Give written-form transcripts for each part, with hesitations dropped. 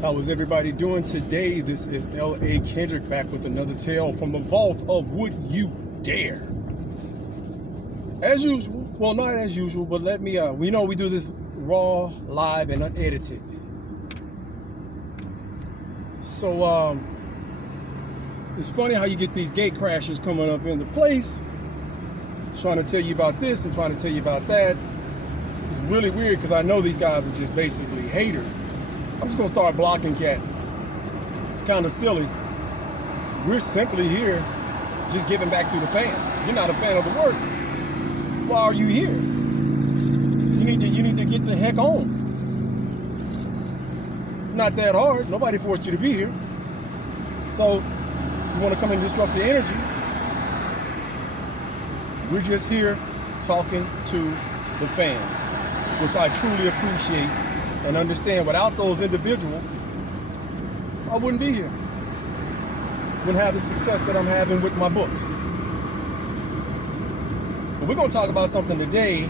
How is everybody doing today? This is L.A.KENDRICK back with another tale from the vault of Would You Dare. As usual, well, not as usual, but we know we do this raw, live, and unedited. So, it's funny how you get these gate crashers coming up into place, trying to tell you about this and trying to tell you about that. It's really weird because I know these guys are just basically haters. I'm just going to start blocking cats. It's kind of silly. We're simply here just giving back to the fans. You're not a fan of the work. Why are you here? You need to get the heck on. Not that hard. Nobody forced you to be here. So, you want to come and disrupt the energy? We're just here talking to the fans, which I truly appreciate and understand. Without those individuals, I wouldn't be here. Wouldn't have the success that I'm having with my books. But we're going to talk about something today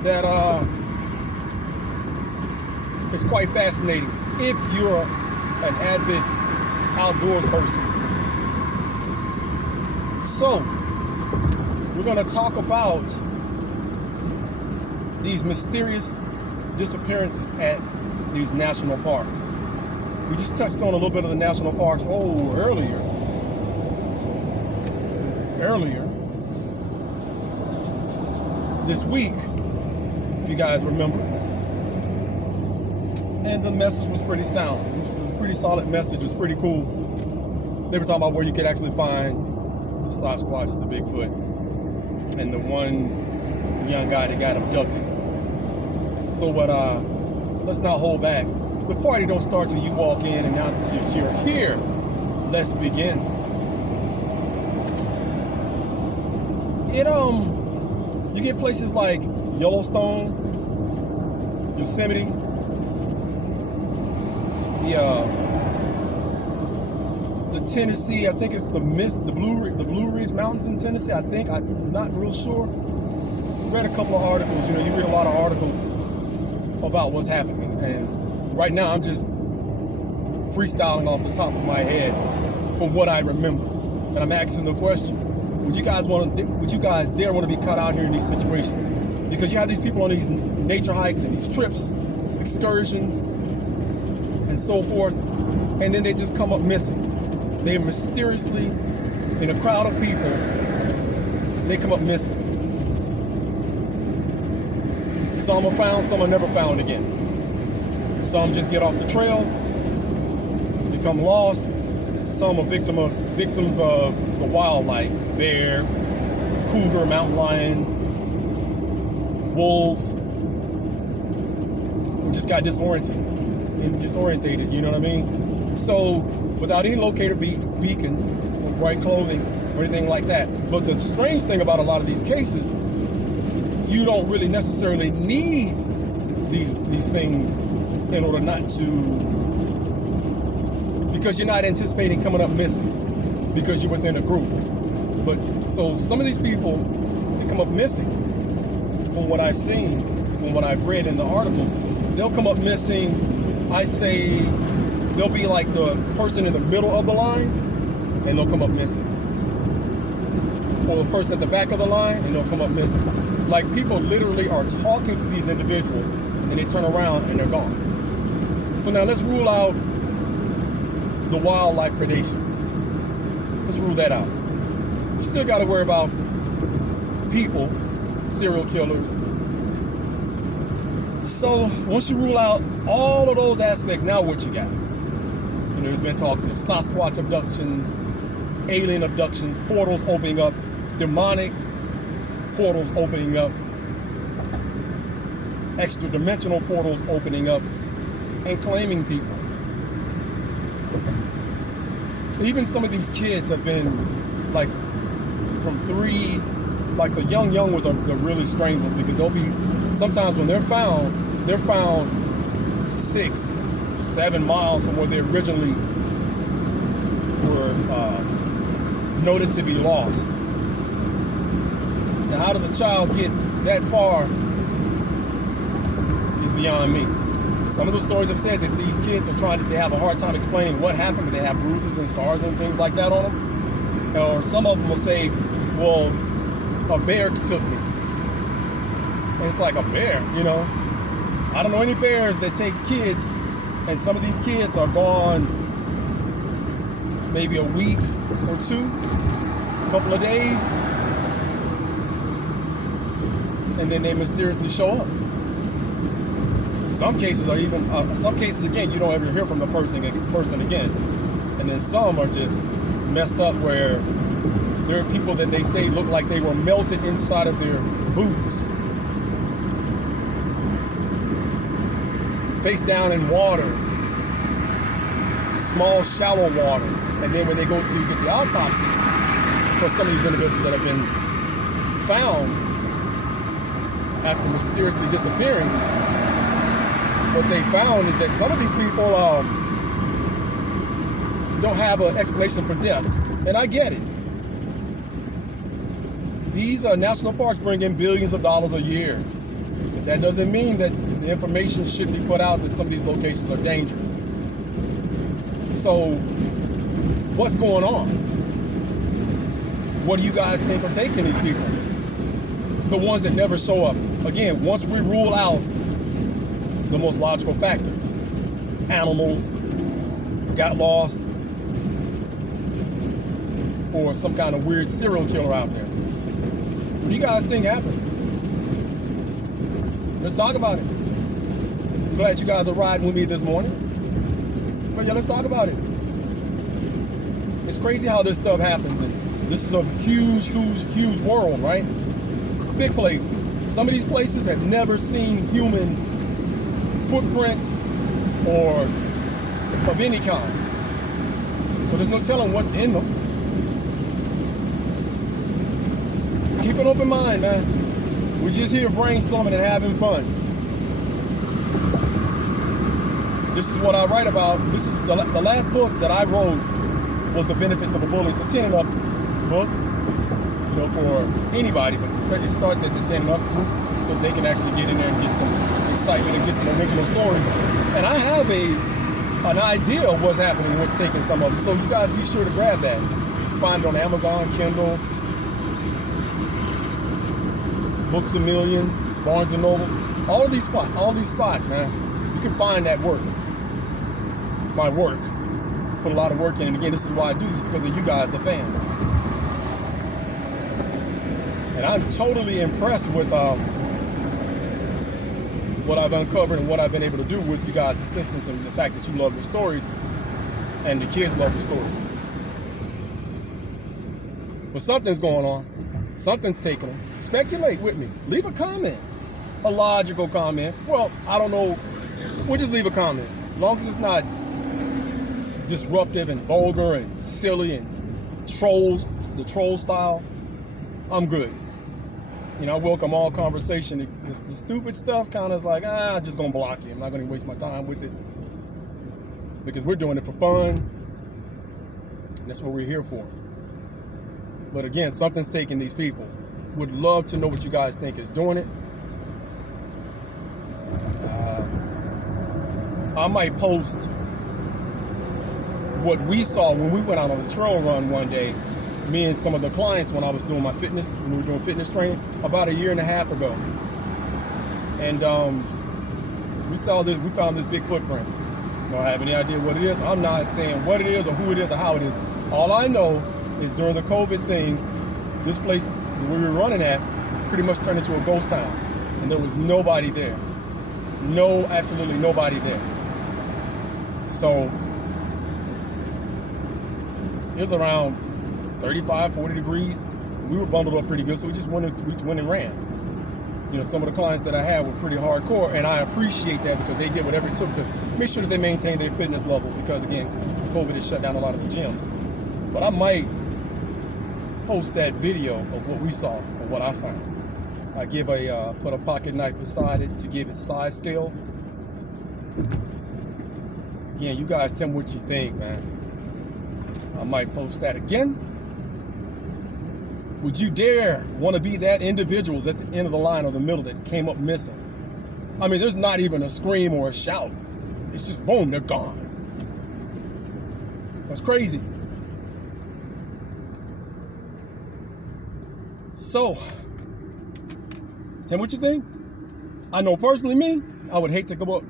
that is quite fascinating if you're an avid outdoors person. So, we're going to talk about these mysterious disappearances at these national parks. We just touched on a little bit of the national parks earlier this week, if you guys remember. And the message was pretty sound. It was a pretty solid message. It was pretty cool. They were talking about where you could actually find the Sasquatch, the Bigfoot, and the one young guy that got abducted. So let's not hold back. The party don't start till you walk in, and now that you're here, let's begin. You get places like Yellowstone, Yosemite, the Tennessee, I think it's the Blue Ridge Mountains in Tennessee, I think. I'm not real sure. Read a couple of articles. You read a lot of articles about what's happening, and right now I'm just freestyling off the top of my head from what I remember, and I'm asking the question: Would you guys dare want to be caught out here in these situations? Because you have these people on these nature hikes and these trips, excursions, and so forth, and then they just come up missing. They mysteriously, in a crowd of people, they come up missing. Some are found, some are never found again. Some just get off the trail, become lost. Some are victims of the wildlife: bear, cougar, mountain lion, wolves, who just got disorientated, you know what I mean? So, without any locator beacons, or bright clothing, or anything like that. But the strange thing about a lot of these cases, you don't really necessarily need these things in order not to, because you're not anticipating coming up missing, because you're within a group. But so some of these people, they come up missing. From what I've seen, from what I've read in the articles, they'll come up missing. I say they'll be like the person in the middle of the line, and they'll come up missing. Or the person at the back of the line, and they'll come up missing. Like, people literally are talking to these individuals, and they turn around and they're gone. So now let's rule out the wildlife predation. Let's rule that out. You still got to worry about people, serial killers. So once you rule out all of those aspects, now what you got? There's been talks of Sasquatch abductions, alien abductions, portals opening up, demonic portals opening up, extra-dimensional portals opening up, and claiming people. Even some of these kids have been, like, from 3, like the young ones are the really strange ones, because they'll be, sometimes when they're found 6-7 miles from where they originally were noted to be lost. Now, how does a child get that far is beyond me. Some of the stories have said that these kids are they have a hard time explaining what happened, but they have bruises and scars and things like that on them. Or some of them will say, well, a bear took me. And it's like, a bear, you know? I don't know any bears that take kids, and some of these kids are gone maybe a week or two, a couple of days, and then they mysteriously show up. Some cases are even, again, you don't ever hear from the person again. And then some are just messed up where there are people that they say look like they were melted inside of their boots. Face down in water, small, shallow water. And then when they go to get the autopsies for some of these individuals that have been found after mysteriously disappearing, what they found is that some of these people don't have an explanation for deaths. And I get it. These national parks bring in billions of dollars a year. But that doesn't mean that the information shouldn't be put out that some of these locations are dangerous. So, what's going on? What do you guys think are taking these people? The ones that never show up. Again, once we rule out the most logical factors, animals, got lost, or some kind of weird serial killer out there. What do you guys think happened? Let's talk about it. I'm glad you guys are riding with me this morning. But yeah, let's talk about it. It's crazy how this stuff happens, and this is a huge, huge, huge world, right? Big place. Some of these places have never seen human footprints or of any kind. So there's no telling what's in them. Keep an open mind, man. We're just here brainstorming and having fun. This is what I write about. This is the last book that I wrote was The Benefits of a Bully. It's a 10 and up book, you know, for anybody, but it starts at the 10 and up group so they can actually get in there and get some excitement and get some original stories. And I have an idea of what's happening, what's taking some of them. So you guys be sure to grab that. Find it on Amazon, Kindle, Books A Million, Barnes and Nobles, all these spots, man. You can find that work. My work. Put a lot of work in, and again, this is why I do this, because of you guys, the fans. And I'm totally impressed with what I've uncovered and what I've been able to do with you guys' assistance, and the fact that you love the stories and the kids love the stories. But something's going on. Something's taking them. Speculate with me. Leave a comment. A logical comment. Well, I don't know. We'll just leave a comment. As long as it's not disruptive and vulgar and silly and the troll style, I'm good. You know, I welcome all conversation. The stupid stuff kind of is like, I'm just going to block you. I'm not going to waste my time with it. Because we're doing it for fun. And that's what we're here for. But again, something's taking these people. Would love to know what you guys think is doing it. I might post what we saw when we went out on a trail run one day, me and some of the clients when I was doing my fitness, when we were doing fitness training about a year and a half ago. And we found this big footprint. Don't have any idea what it is. I'm not saying what it is or who it is or how it is. All I know is during the COVID thing, this place we were running at pretty much turned into a ghost town. And there was nobody there. No, absolutely nobody there. So it was around 35, 40 degrees. We were bundled up pretty good, so we went and ran. You know, some of the clients that I had were pretty hardcore, and I appreciate that because they did whatever it took to make sure that they maintained their fitness level, because again, COVID has shut down a lot of the gyms. But I might post that video of what we saw or what I found. I put a pocket knife beside it to give it size scale. Again, you guys tell me what you think, man. I might post that again. Would you dare want to be that individuals at the end of the line or the middle that came up missing? I mean, there's not even a scream or a shout. It's just boom, they're gone. That's crazy. So, tell me what you think. I know personally me, I would hate to go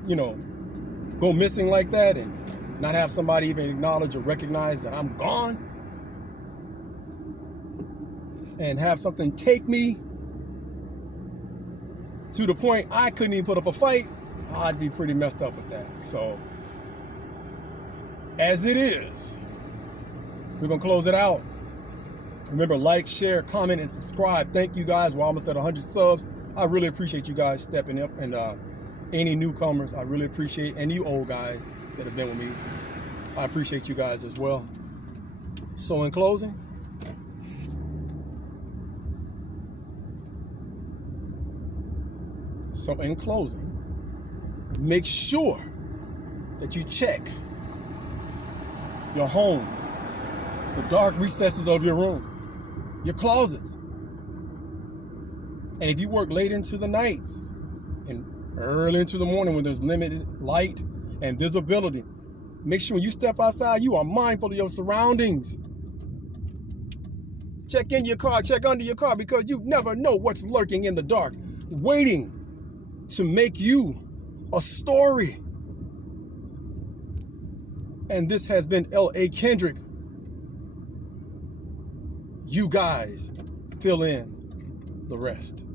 missing like that and not have somebody even acknowledge or recognize that I'm gone. And have something take me to the point I couldn't even put up a fight. I'd be pretty messed up with that. So, as it is, we're going to close it out. Remember, like, share, comment, and subscribe. Thank you guys. We're almost at 100 subs. I really appreciate you guys stepping up. And any newcomers, I really appreciate. And you old guys that have been with me, I appreciate you guys as well. So in closing, make sure that you check your homes, the dark recesses of your room, your closets. And if you work late into the nights and early into the morning when there's limited light and visibility, make sure when you step outside, you are mindful of your surroundings. Check in your car, check under your car, because you never know what's lurking in the dark, waiting to make you a story. And this has been L.A.KENDRICK. You guys fill in the rest.